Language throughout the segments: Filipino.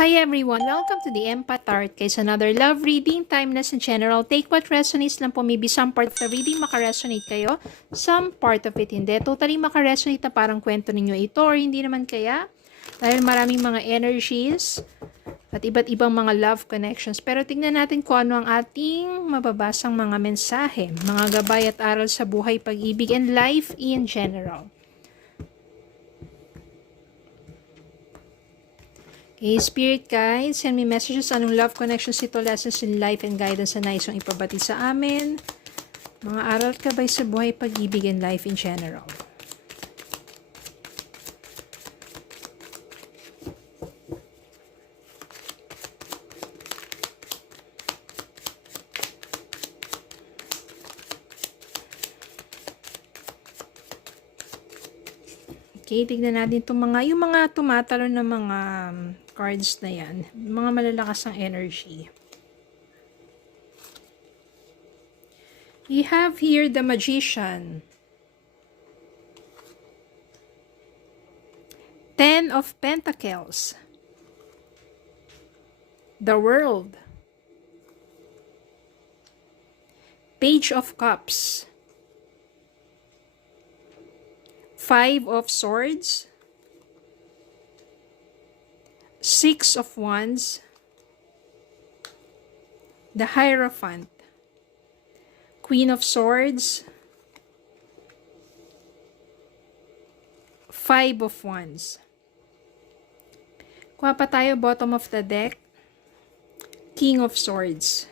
Hi everyone! Welcome to the Empath Art Case, another love reading, timeless and general. Take what resonates lang po. Maybe some part of the reading makaresonate kayo, some part of it hindi. Totally makaresonate na parang kwento ninyo ito or hindi naman kaya. Dahil maraming mga energies at iba't ibang mga love connections. Pero tingnan natin kung ano ang ating mababasang mga mensahe, mga gabay at aral sa buhay, pag-ibig, and life in general. Okay, Spirit Guides, send me messages. Anong love connections ito, lessons in life and guidance na nais yung ipabati sa amin. Mga aral kabay sa buhay, pag-ibig and life in general. Okay, tignan natin itong mga, yung mga tumatalo na mga um, cards na yan. Mga malalakas ng energy. We have here the Magician. Ten of Pentacles. The World. Page of Cups. Five of Swords, Six of Wands, the Hierophant, Queen of Swords, Five of Wands. Kuha pa tayo bottom of the deck, King of Swords.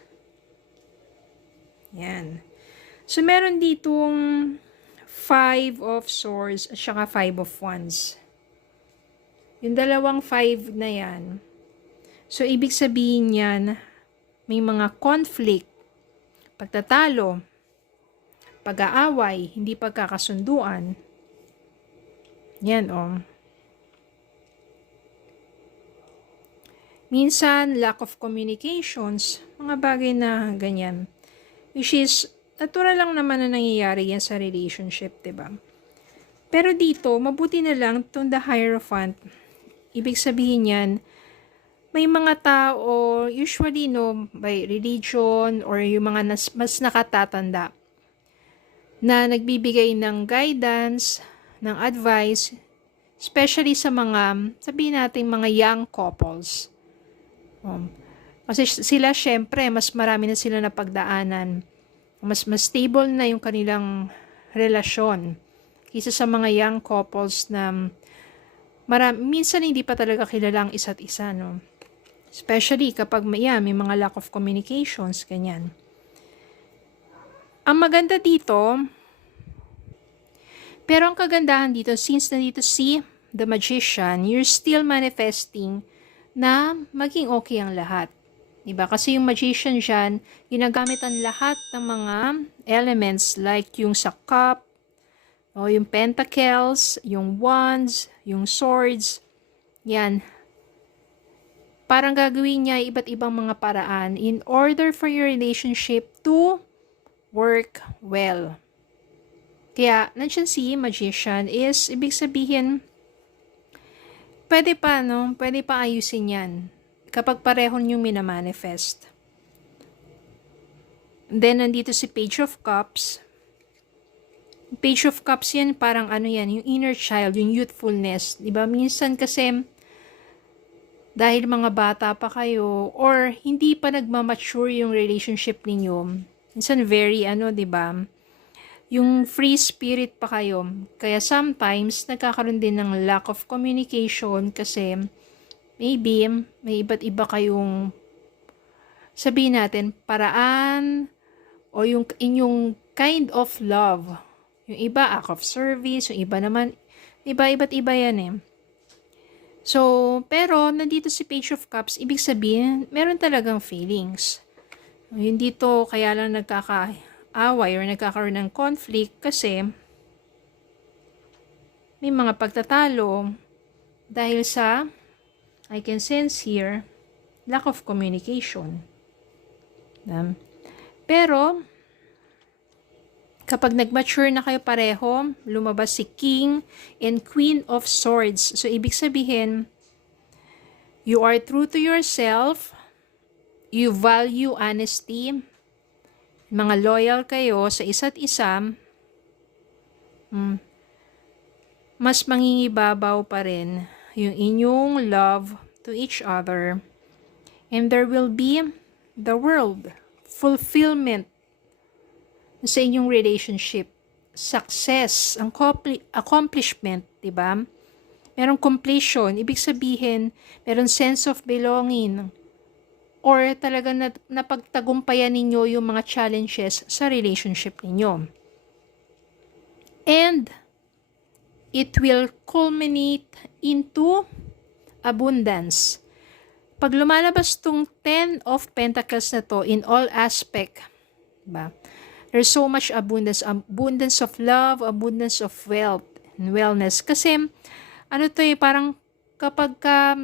Yan. So, meron ditong Five of Swords at saka Five of Wands. Yung dalawang five na yan. So, ibig sabihin yan, may mga conflict, pagtatalo, pag-aaway, hindi pagkakasunduan. Yan, oh. Minsan, lack of communications, mga bagay na ganyan. Which is, natural lang naman na nangyayari yan sa relationship, ba diba? Pero dito, mabuti na lang itong the Hierophant. Ibig sabihin yan, may mga tao, usually no, by religion or yung mga nas, mas nakatatanda, na nagbibigay ng guidance, ng advice, especially sa mga, sabihin natin, mga young couples. Um, kasi sila, syempre, mas marami na sila na pagdaanan. Mas, mas stable na yung kanilang relasyon kaysa sa mga young couples na marami, minsan hindi pa talaga kilala ang isa't isa, no? Especially kapag may, yeah, may mga lack of communications, ganyan. Ang maganda dito, pero ang kagandahan dito, since nandito si the magician, you're still manifesting na maging okay ang lahat. Diba? Kasi yung magician dyan, ginagamit ang lahat ng mga elements like yung sa cup, o yung pentacles, yung wands, yung swords. Yan. Parang gagawin niya iba't ibang mga paraan in order for your relationship to work well. Kaya, nandiyan si magician is, ibig sabihin, pwede pa, no? Pwede pa ayusin yan. Kapag pareho nyo minamanifest. Then, nandito si Page of Cups. Page of Cups yan, parang ano yan, yung inner child, yung youthfulness. Diba? Minsan kasi, dahil mga bata pa kayo, or hindi pa nagmamature yung relationship ninyo, minsan very, ano, diba? Yung free spirit pa kayo. Kaya sometimes, nagkakaroon din ng lack of communication kasi maybe may iba't iba kayong sabihin natin, paraan o yung inyong kind of love. Yung iba, act of service. Yung iba naman, iba, iba't iba yan eh. So, pero, nandito si Page of Cups, ibig sabihin, meron talagang feelings. Yung dito, kaya lang nagkakaaway or nagkakaroon ng conflict kasi may mga pagtatalo dahil sa, I can sense here, lack of communication. Um, pero, kapag nag-mature na kayo pareho, lumabas si King and Queen of Swords. So, ibig sabihin, You are true to yourself. You value honesty. Mga loyal kayo sa isa't isa. Mm, mas mangingibabaw pa rin yung inyong love to each other. And there will be the world, fulfillment sa inyong relationship, success, ang compli- accomplishment, di ba? Merong completion, ibig sabihin, meron sense of belonging, or talaga na, napagtagumpayan ninyo yung mga challenges sa relationship ninyo. And it will culminate into abundance. Pag lumalabas tong 10 of Pentacles na to in all aspect, ba? There's so much abundance, abundance of love, abundance of wealth and wellness. Kasi, ano to eh, parang kapag ka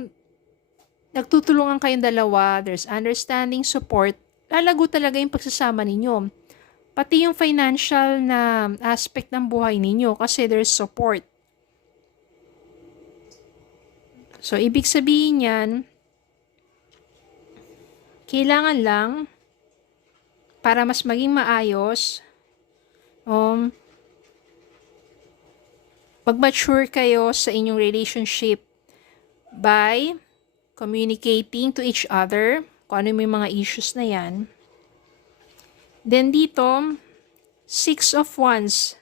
nagtutulungan kayong dalawa, there's understanding, support, lalago talaga yung pagsasama ninyo. Pati yung financial na aspect ng buhay ninyo kasi there's support. So, ibig sabihin yan, kailangan lang para mas maging maayos, um, mag-mature kayo sa inyong relationship by communicating to each other kung ano may mga issues na yan. Then dito, six of wands,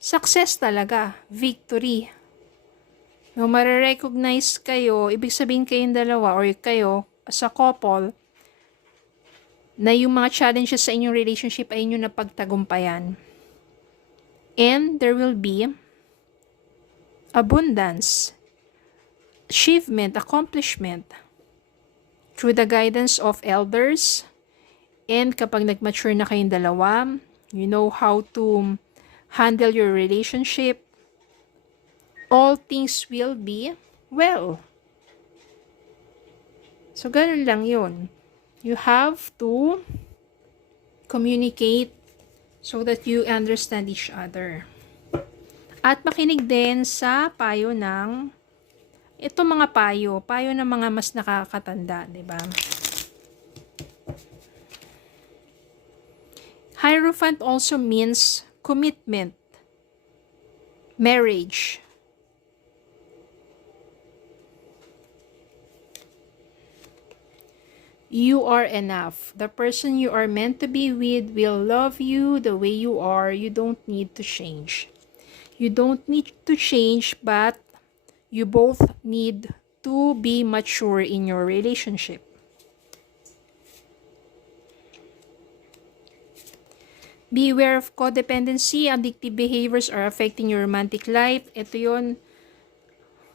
success talaga, victory. No, marirecognize kayo, ibig sabihin kayong dalawa or kayo as a couple, na yung mga challenges sa inyong relationship ay inyo napagtagumpayan. And there will be abundance, achievement, accomplishment through the guidance of elders. And kapag nag-mature na kayong dalawa, you know how to handle your relationship, all things will be well. So, ganun lang yun you have to communicate so that you understand each other. At makinig din sa payo ng ito mga payo, payo ng mga mas nakakatanda, 'di ba? Hierophant also means commitment, marriage, you are enough. The person you are meant to be with will love you the way you are. You don't need to change. You don't need to change, but you both need to be mature in your relationship. Beware of codependency. Addictive behaviors are affecting your romantic life. Ito yon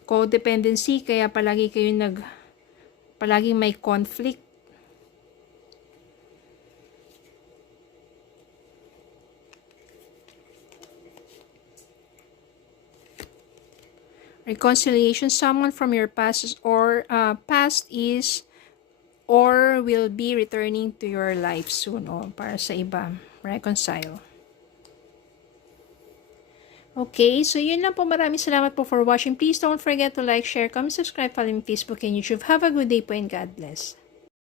codependency. Kaya palagi kayo nag palaging may conflict reconciliation someone from your past or uh, past is or will be returning to your life soon o para sa iba reconcile. Okay so yun lang po. Maraming salamat po for watching. Please don't forget to like share comment subscribe follow me Facebook and YouTube. Have a good day po and God bless